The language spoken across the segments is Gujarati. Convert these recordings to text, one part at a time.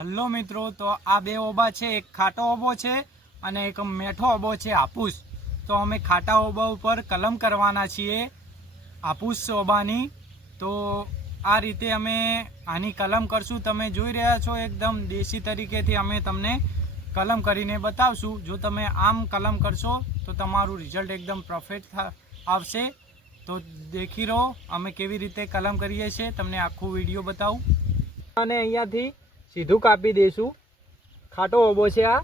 હલો મિત્રો, તો આ બે ઓબા છે, એક ખાટો ઓબો છે અને એક મેઠો ઓબો છે, હાપૂસ. તો અમે ખાટા ઓબા ઉપર કલમ કરવાના છીએ, હાપૂસ ઓબાની. તો આ રીતે અમે આની કલમ કરશું. તમે જોઈ રહ્યા છો એકદમ દેશી તરીકેથી અમે તમને કલમ કરીને બતાવશું. જો તમે આમ કલમ કરશો, તો તમારું રિઝલ્ટ એકદમ પરફેક્ટ આવશે. તો દેખી રહો, અમે કેવી રીતે કલમ કરીએ છીએ, તમને આખું વીડિયો બતાવું. અને અહીંયાથી સીધું કાપી દઈશું ખાટો ઓબો છે આ.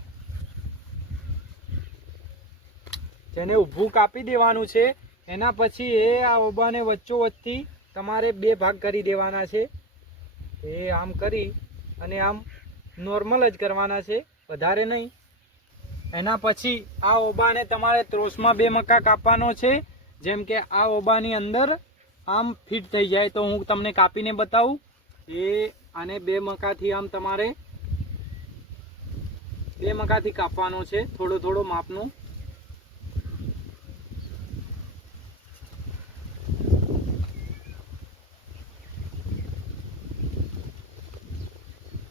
જેને ઊભું કાપી દેવાનું છે, એના પછી એ આ ઓબાને વચ્ચો વચ્ચથી તમારે બે ભાગ કરી દેવાના છે. એ આમ કરી અને આમ નોર્મલ જ કરવાના છે, વધારે નહીં. એના પછી આ ઓબાને તમારે ત્રોસમાં બે મકા કાપવાનો છે, જેમ કે આ ઓબાની અંદર આમ ફિટ થઈ જાય તો હું તમને કાપીને બતાવું. એ આને બે મકાથી આમ તમારે બે મકાથી કાપવાનો છે, થોડો થોડો માપનું.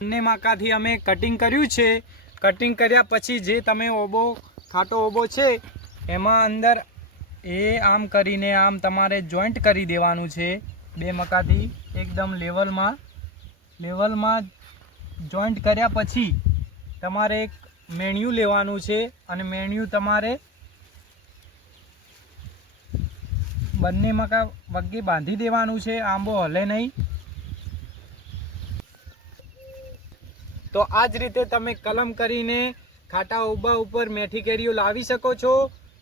બંને મકાથી અમે કટિંગ કર્યું છે. કટિંગ કર્યા પછી જે તમે ઓબો, ખાટો ઓબો છે, એમાં અંદર એ આમ કરીને આમ તમારે જોઈન્ટ કરી દેવાનું છે. બે મકાથી એકદમ લેવલમાં લેવલમાં જોઈન્ટ કર્યા પછી તમારે એક મેણિયું લેવાનું છે અને મેણિયું તમારે બંને મકા વગે બાંધી દેવાનું છે, આંબો હલે નહીં. તો આ જ રીતે તમે કલમ કરીને ખાટા ઊભા ઉપર મેથી કેરીઓ લાવી શકો છો.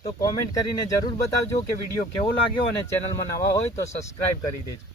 તો કોમેન્ટ કરીને જરૂર બતાવજો કે વીડિયો કેવો લાગ્યો અને ચેનલમાં નવા હોય તો સબસ્ક્રાઈબ કરી દેજો.